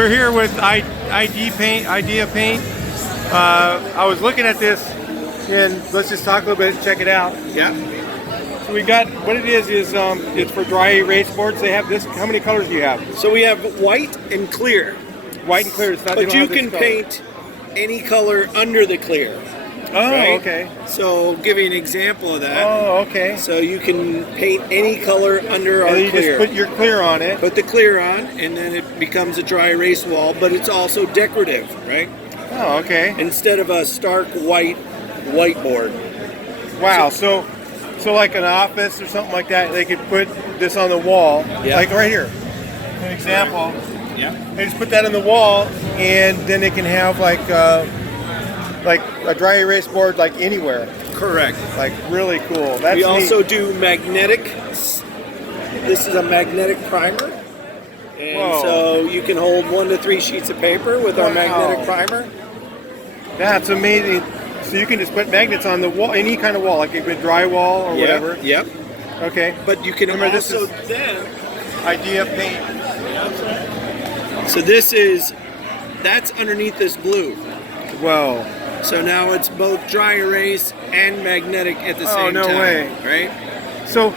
we're here with Idea Paint. I was looking at this, and let's just talk a little bit and check it out. Yeah. So we got, what it is it's for dry erase boards. They have this. How many colors do you have? So we have white and clear. White and clear. It's not, But you can paint any color under the clear. Oh, right? okay. So give you an example of that. Oh, okay. So you can paint any color under our And you clear. just put your clear on it. Put the clear on, and then it becomes a dry erase wall, but it's also decorative, right? Oh, okay. Instead of a stark white whiteboard. Wow. So like an office or something like that, they could put this on the wall, Yeah. like right here. An example. Yeah. They just put that on the wall, and then they can have like a dry erase board like anywhere. Correct. Like really cool. That's We neat. also do magnetic. This is a magnetic primer. And Whoa. so you can hold 1 to 3 sheets of paper with our Wow. magnetic primer. That's amazing. So you can just put magnets on the wall, any kind of wall, like a drywall or whatever. Yep. Okay. But you can Remember, this also is- then. Idea Paint. So that's underneath this blue. Whoa. So now it's both dry erase and magnetic at the same no time. way. Right? So,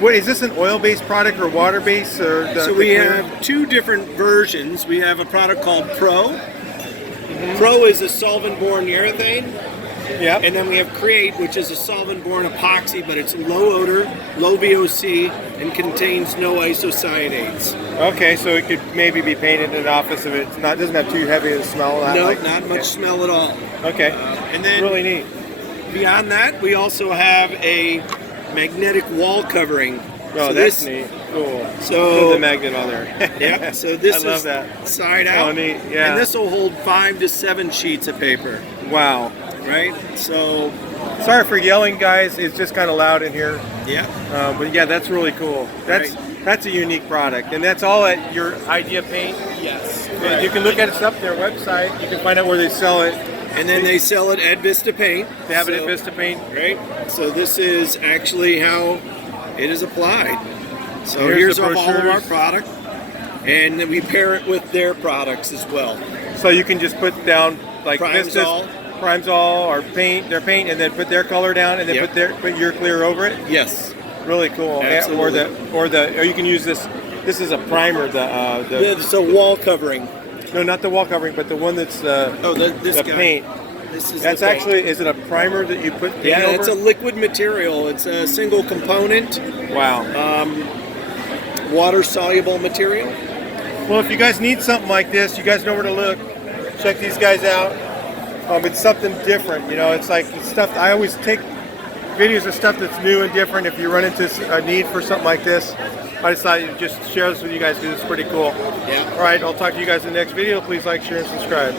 what is this? An oil-based product or water-based? Or So we have 2 different versions. We have a product called Pro. Pro is a solvent-borne urethane. Yep. And then we have Create, which is a solvent-borne epoxy, but it's low odor, low VOC, and contains no isocyanate. Okay, so it could maybe be painted in an office if it doesn't have too heavy a smell. Not much smell at all. Okay. And then Really neat. beyond that, we also have a magnetic wall covering. Oh, So that's this- neat. Cool. So- Put the magnet on there. Yeah, so this I love is that. side out. Oh, neat. Yeah. And this will hold 5 to 7 sheets of paper, Wow. right? So, Sorry for yelling, guys. It's just kind of loud in here. yeah. But yeah, that's really cool. That's a unique product, and that's all at your Idea Paint. Yes. And you can look at it up their website. You can find out where they sell it. And then they sell it at Vista Paint. They have it So- at Vista Paint. Right? So this is actually how it is applied. So Here's here's the all of our brochures. product. And then we pair it with their products as well. So you can just put down like Vista's Primesol. Primesol or their paint, and then put their color down, and then Yep. put your clear over it. Yes. Really cool. Absolutely. Or you can use this. This is a primer. It's a wall covering. No, not the wall covering, but the one that's This the guy. paint. This is That's the paint. actually, is it a primer that you put paint Yeah, over? it's a liquid material. It's a single component, Wow. water soluble material. Well, if you guys need something like this, you guys know where to look. Check these guys out. It's something different, you know. It's stuff. I always take videos of stuff that's new and different. If you run into a need for something like this, I just thought I'd just share this with you guys because it's pretty cool. Yeah. All right, I'll talk to you guys in the next video. Please like, share, and subscribe.